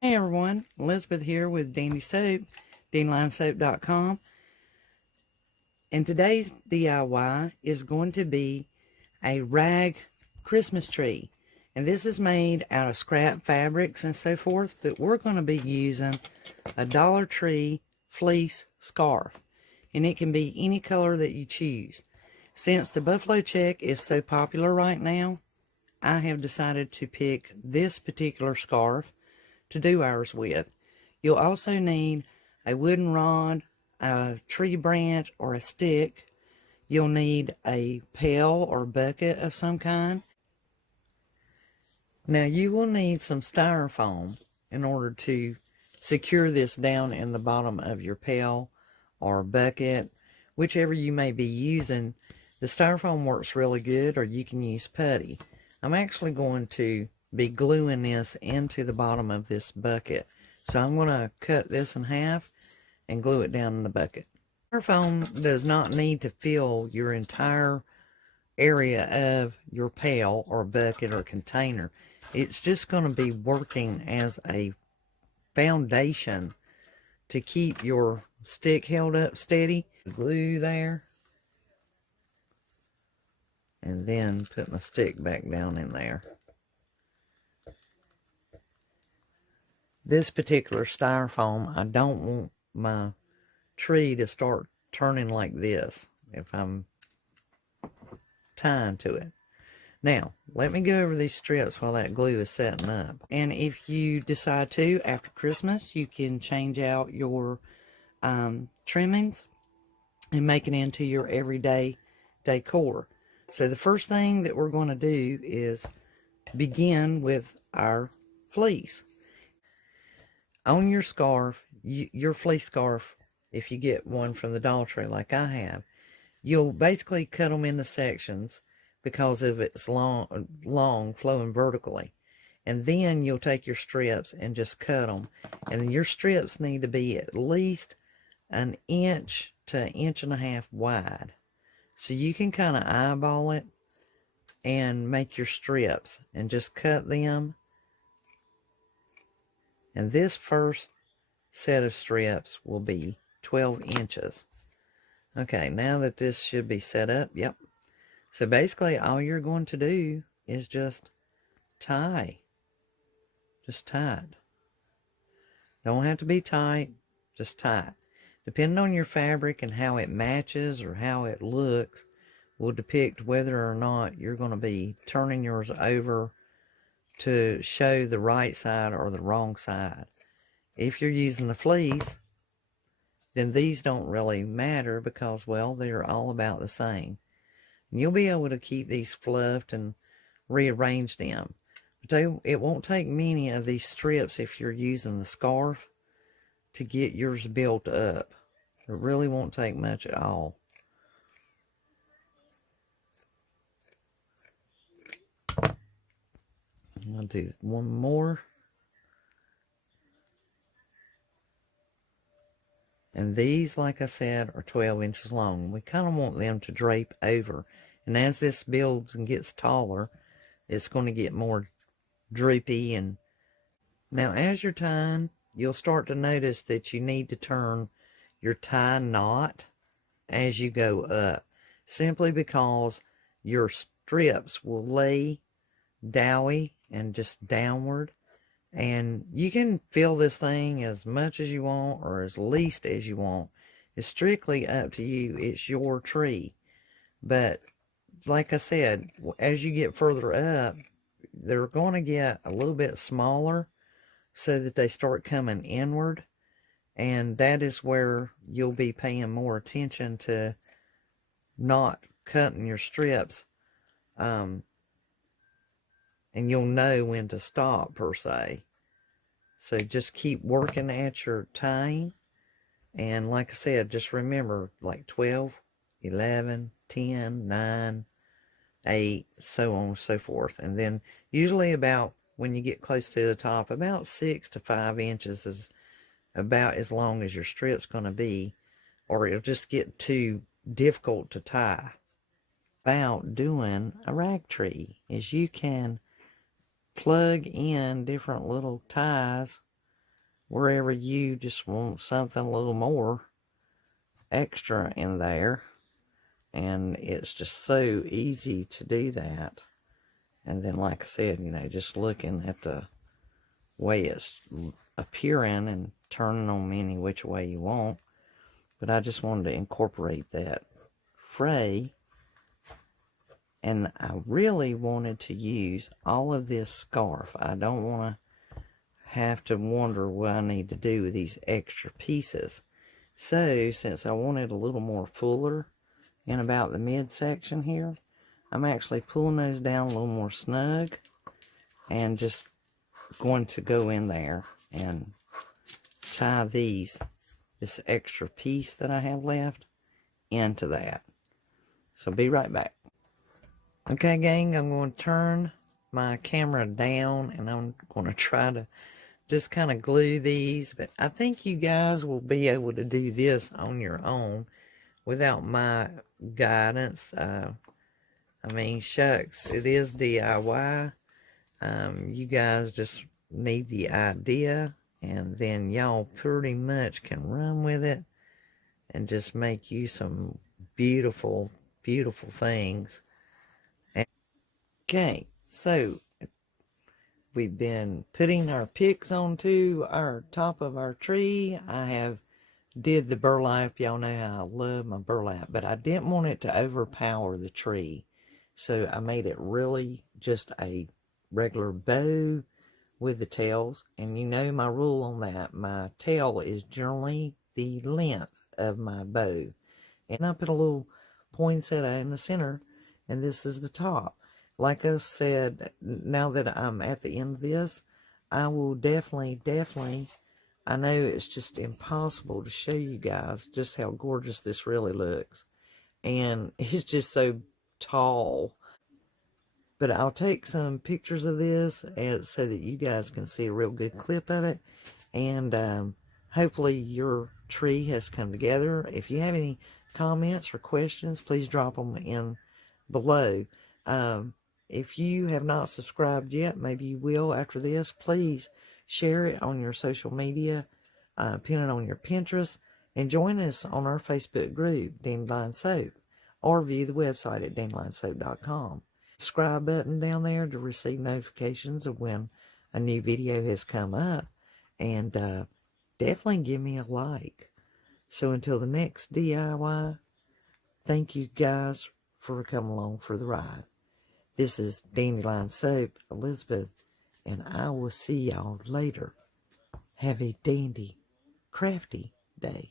Hey everyone, Elizabeth here with Dandysoap, DandelionsSoap.com, and today's DIY is going to be a rag Christmas tree. And this is made out of scrap fabrics and so forth, but we're going to be using a Dollar Tree Fleece Scarf, and it can be any color that you choose. Since the buffalo check is so popular right now, I have decided to pick this particular scarf to do ours with. You'll also need a wooden rod, a tree branch, or a stick. You'll need a pail or bucket of some kind. Now you will need some styrofoam in order to secure this down in the bottom of your pail or bucket, whichever you may be using. The styrofoam works really good, or you can use putty. I'm actually going to be gluing this into the bottom of this bucket. So I'm going to cut this in half and glue it down in the bucket. Styrofoam does not need to fill your entire area of your pail or bucket or container. It's just going to be working as a foundation to keep your stick held up steady. Glue there. And then put my stick back down in there. This particular styrofoam, I don't want my tree to start turning like this if I'm tying to it. Now, let me go over these strips while that glue is setting up. And if you decide to, after Christmas, you can change out your trimmings and make it into your everyday decor. So the first thing that we're going to do is begin with our fleece. On your scarf, your fleece scarf, if you get one from the Dollar Tree like I have, you'll basically cut them into sections because of its long flowing vertically. And then you'll take your strips and just cut them. And your strips need to be at least an inch to an inch and a half wide. So you can kind of eyeball it and make your strips and just cut them. And this first set of strips will be 12 inches. Okay, now that this should be set up, yep. So basically all you're going to do is just tie. Just tie it. Don't have to be tight, just tie it. Depending on your fabric and how it matches or how it looks will depict whether or not you're going to be turning yours over to show the right side or the wrong side. If you're using the fleece, then these don't really matter because, well, they're all about the same. And you'll be able to keep these fluffed and rearrange them. But it won't take many of these strips if you're using the scarf to get yours built up. It really won't take much at all. I'll do one more. And these, like I said, are 12 inches long. We kind of want them to drape over. And as this builds and gets taller, it's going to get more droopy. And now as you're tying, you'll start to notice that you need to turn your tie knot as you go up, simply because your strips will lay dowy and just downward. And you can fill this thing as much as you want or as least as you want. It's strictly up to you. It's your tree. But like I said, as you get further up, they're going to get a little bit smaller so that they start coming inward. And that is where you'll be paying more attention to not cutting your strips. And you'll know when to stop, per se. So just keep working at your tying. And like I said, just remember, like 12, 11, 10, 9, 8, so on and so forth. And then usually about, when you get close to the top, about 6 to 5 inches is about as long as your strip's going to be, or it'll just get too difficult to tie. About doing a rag tree is you can plug in different little ties wherever you just want something a little more extra in there. And it's just so easy to do that. And then, like I said, you know, just looking at the way it's appearing and turning them any which way you want. But I just wanted to incorporate that fray. And I really wanted to use all of this scarf. I don't want to have to wonder what I need to do with these extra pieces. So, since I wanted a little more fuller in about the midsection here, I'm actually pulling those down a little more snug and just going to go in there and tie this extra piece that I have left into that. So be right back. Okay, gang, I'm going to turn my camera down and I'm going to try to just kind of glue these, but I think you guys will be able to do this on your own without my guidance. I mean, shucks, it is DIY. You guys just need the idea, and then y'all pretty much can run with it and just make you some beautiful, beautiful things. Okay, so we've been putting our picks onto our top of our tree. I have did the burlap. Y'all know how I love my burlap, but I didn't want it to overpower the tree. So I made it really just a regular bow with the tails. And you know my rule on that. My tail is generally the length of my bow. And I put a little poinsettia in the center, and this is the top. Like I said, now that I'm at the end of this, I will definitely, I know it's just impossible to show you guys just how gorgeous this really looks. And it's just so tall. But I'll take some pictures of this so that you guys can see a real good clip of it. And hopefully your tree has come together. If you have any comments or questions, please drop them in below. If you have not subscribed yet, maybe you will after this. Please share it on your social media, pin it on your Pinterest, and join us on our Facebook group, Dandelion Soap, or view the website at dandelionsoap.com. Subscribe button down there to receive notifications of when a new video has come up, and definitely give me a like. So until the next DIY, thank you guys for coming along for the ride. This is Dandelion Soap, Elizabeth, and I will see y'all later. Have a dandy, crafty day.